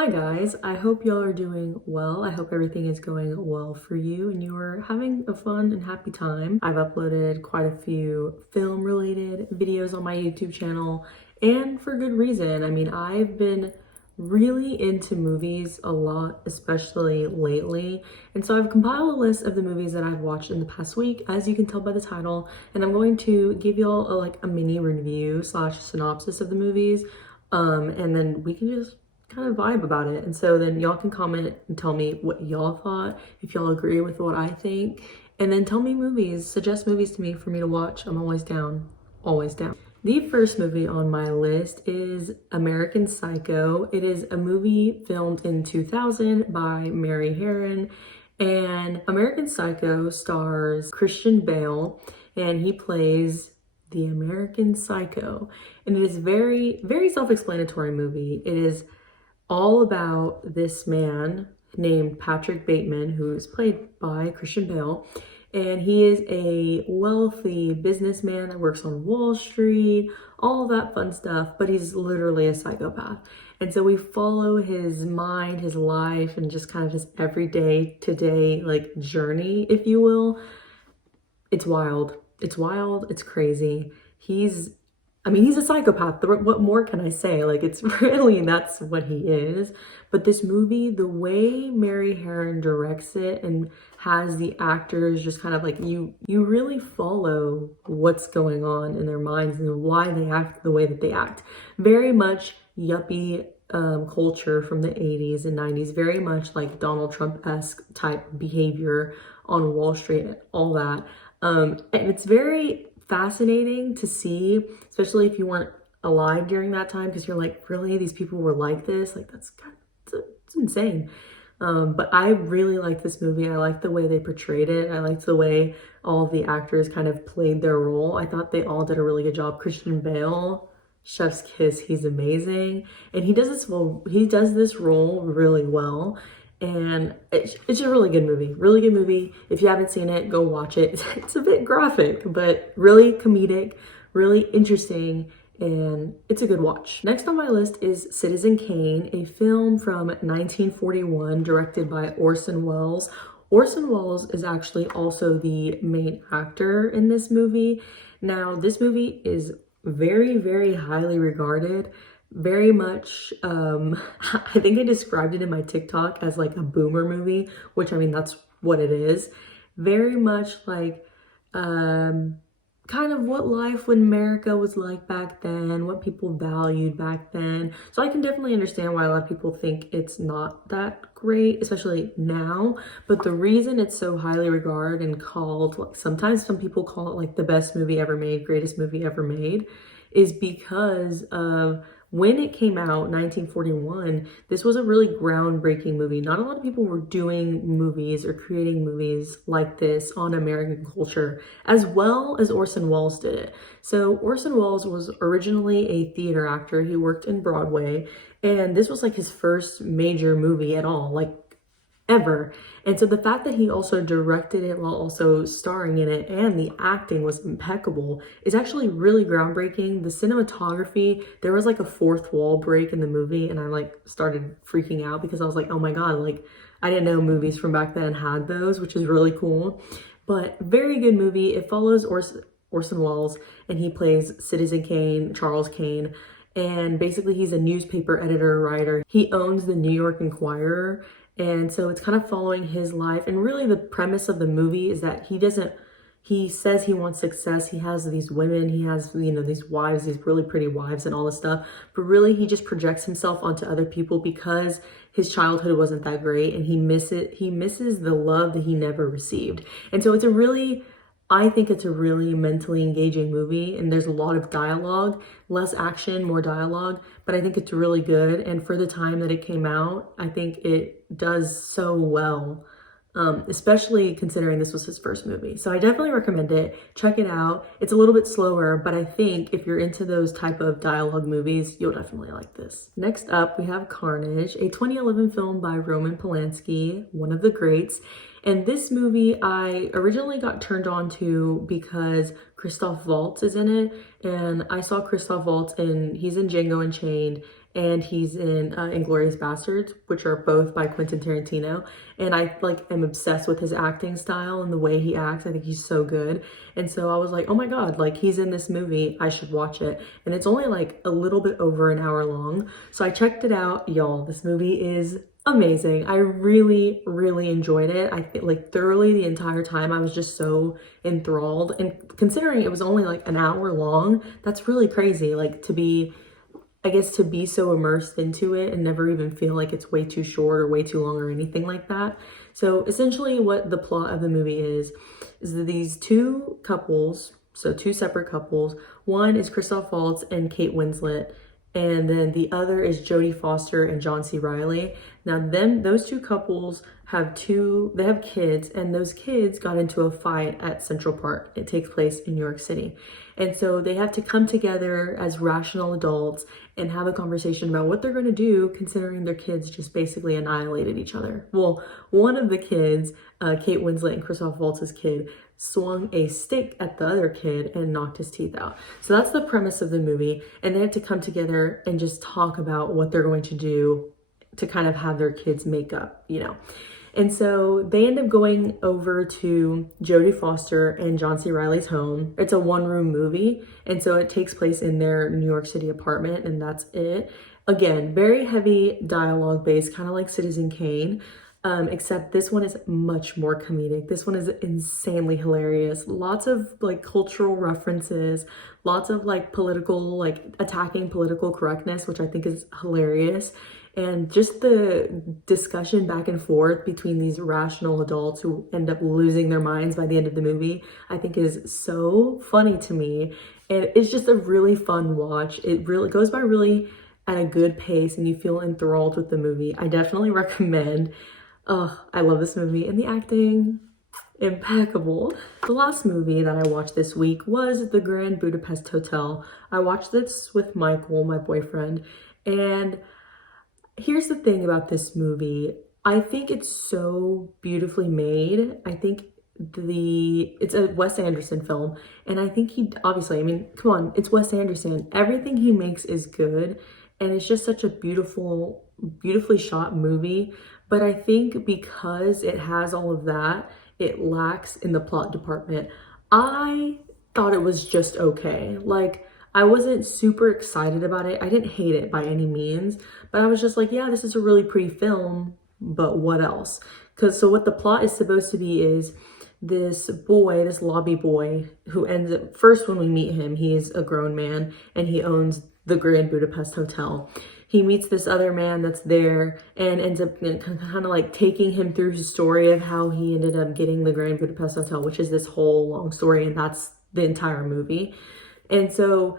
Hi guys, I hope y'all are doing well. I hope everything is going well for you and you are having a fun and happy time. I've uploaded quite a few film related videos on my YouTube channel and for good reason. I mean, I've been really into movies a lot, especially lately. And so I've compiled a list of the movies that I've watched in the past week, as you can tell by the title, and I'm going to give y'all a mini review slash synopsis of the movies. And then we can just kind of vibe about it. And so then y'all can comment and tell me what y'all thought, if y'all agree with what I think, and then tell me movies, suggest movies to me for me to watch. I'm always down, always down. The first movie on my list is American Psycho. It is a movie filmed in 2000 by Mary Harron, and American Psycho stars Christian Bale, and he plays the American Psycho. And it is very, very self-explanatory movie. It is all about this man named Patrick Bateman, who's played by Christian Bale, and he is a wealthy businessman that works on Wall Street, all that fun stuff, but he's literally a psychopath. And so we follow his mind, his life, and just kind of his everyday today journey, if you will. It's wild. It's wild. It's crazy. He's a psychopath. What more can I say? It's really, that's what he is. But this movie, the way Mary Harron directs it and has the actors just kind of you really follow what's going on in their minds and why they act the way that they act. Very much yuppie culture from the 80s and 90s, very much like Donald Trump-esque type behavior on Wall Street, all that. And it's very fascinating to see, especially if you weren't alive during that time, because you're like, really, these people were like this? It's insane. But I really like this movie. I like the way they portrayed it. I liked the way all of the actors kind of played their role. I thought they all did a really good job. Christian Bale, chef's kiss, he's amazing, and he does this role really well. And it's a really good movie. If you haven't seen it, go watch it. It's a bit graphic, but really comedic, really interesting, and it's a good watch. Next on my list is Citizen Kane, a film from 1941 directed by Orson Welles. Orson Welles is actually also the main actor in this movie. Now, this movie is very, very highly regarded. Very much, I think I described it in my TikTok as a boomer movie, which that's what it is. Very much kind of what life in America was like back then, what people valued back then. So I can definitely understand why a lot of people think it's not that great, especially now. But the reason it's so highly regarded and called, sometimes some people call it the best movie ever made, greatest movie ever made, is because of when it came out, 1941, this was a really groundbreaking movie. Not a lot of people were doing movies or creating movies like this on American culture, as well as Orson Welles did it. So Orson Welles was originally a theater actor. He worked in Broadway, and this was his first major movie at all, ever. And so the fact that he also directed it while also starring in it, and the acting was impeccable, is actually really groundbreaking. The cinematography, there was a fourth wall break in the movie, and I started freaking out because I was oh my god, I didn't know movies from back then had those, which is really cool. But very good movie. It follows Orson Welles, and he plays Citizen Kane, Charles Kane. And basically he's a newspaper editor, writer. He owns the New York Enquirer. And so it's kind of following his life. And really the premise of the movie is that he says he wants success. He has these women, he has, these wives, these really pretty wives and all this stuff. But really he just projects himself onto other people because his childhood wasn't that great. And he misses the love that he never received. And so I think it's a really mentally engaging movie, and there's a lot of dialogue, less action, more dialogue, but I think it's really good. And for the time that it came out, I think it does so well, especially considering this was his first movie. So I definitely recommend it. Check it out. It's a little bit slower, but I think if you're into those type of dialogue movies, you'll definitely like this. Next up, we have Carnage, a 2011 film by Roman Polanski, one of the greats. And this movie I originally got turned on to because Christoph Waltz is in it, and I saw Christoph Waltz and he's in Django Unchained, and he's in Inglourious Bastards, which are both by Quentin Tarantino. And I like am obsessed with his acting style and the way he acts. I think he's so good. And so I was like, oh my God, like he's in this movie, I should watch it. And it's only like a little bit over an hour long. So I checked it out, y'all. This movie is amazing. I really, really enjoyed it. I like thoroughly the entire time. I was just so enthralled. And considering it was only like an hour long, that's really crazy. Like to be, I guess, to be so immersed into it and never even feel like it's way too short or way too long or anything like that. So essentially what the plot of the movie is that these two couples, so two separate couples, one is Christoph Waltz and Kate Winslet, and then the other is Jodie Foster and John C. Reilly. Now those two couples have kids, and those kids got into a fight at Central Park. It takes place in New York City. And so they have to come together as rational adults and have a conversation about what they're going to do, considering their kids just basically annihilated each other. Well, one of the kids, Kate Winslet and Christoph Waltz's kid, swung a stick at the other kid and knocked his teeth out. So that's the premise of the movie. And they have to come together and just talk about what they're going to do to kind of have their kids make up, you know. And so they end up going over to Jodie Foster and John C. Reilly's home. It's a one-room movie, and so it takes place in their New York City apartment, and that's it. Again, very heavy dialogue based, kind of like Citizen Kane, except this one is much more comedic. This one is insanely hilarious. Lots of like cultural references, lots of like attacking political correctness, which I think is hilarious. And just the discussion back and forth between these rational adults who end up losing their minds by the end of the movie, I think is so funny to me. And it's just a really fun watch. It really goes by really at a good pace and you feel enthralled with the movie. I definitely recommend. I love this movie, and the acting, impeccable. The last movie that I watched this week was The Grand Budapest Hotel. I watched this with Michael, my boyfriend, and here's the thing about this movie. I think it's so beautifully made. I think it's a Wes Anderson film, and I think obviously, I mean, come on, it's Wes Anderson. Everything he makes is good, and it's just such a beautifully shot movie. But I think because it has all of that, it lacks in the plot department. I thought it was just okay. Like, I wasn't super excited about it. I didn't hate it by any means, but I was just like, yeah, this is a really pretty film, but what else? So what the plot is supposed to be is this lobby boy, who ends up, first when we meet him, he is a grown man and he owns the Grand Budapest Hotel. He meets this other man that's there and ends up kind of like taking him through his story of how he ended up getting the Grand Budapest Hotel, which is this whole long story, and that's the entire movie. And so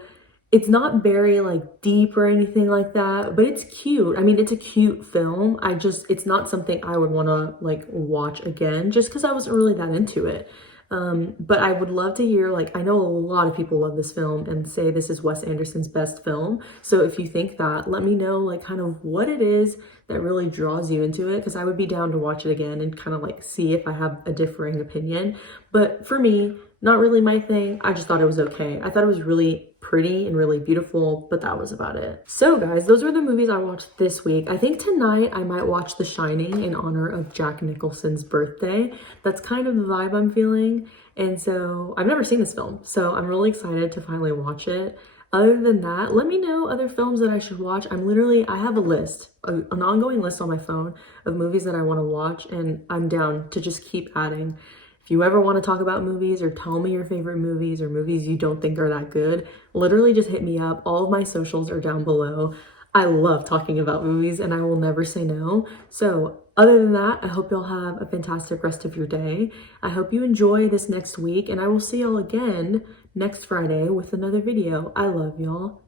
it's not very like deep or anything like that, but it's cute. I mean, it's a cute film. It's not something I would want to like watch again just because I wasn't really that into it. But I would love to hear, like, I know a lot of people love this film and say this is Wes Anderson's best film. So if you think that, let me know like kind of what it is that really draws you into it, because I would be down to watch it again and kind of like see if I have a differing opinion. But for me, not really my thing. I just thought it was okay. I thought it was really pretty and really beautiful, but that was about it. So guys, those were the movies I watched this week. I think tonight I might watch The Shining in honor of Jack Nicholson's birthday. That's kind of the vibe I'm feeling. And so I've never seen this film, so I'm really excited to finally watch it. Other than that, let me know other films that I should watch. I have a list, an ongoing list on my phone of movies that I want to watch, and I'm down to just keep adding. If you ever want to talk about movies or tell me your favorite movies or movies you don't think are that good, literally just hit me up. All of my socials are down below. I love talking about movies and I will never say no. So other than that, I hope y'all have a fantastic rest of your day. I hope you enjoy this next week, and I will see y'all again next Friday with another video. I love y'all.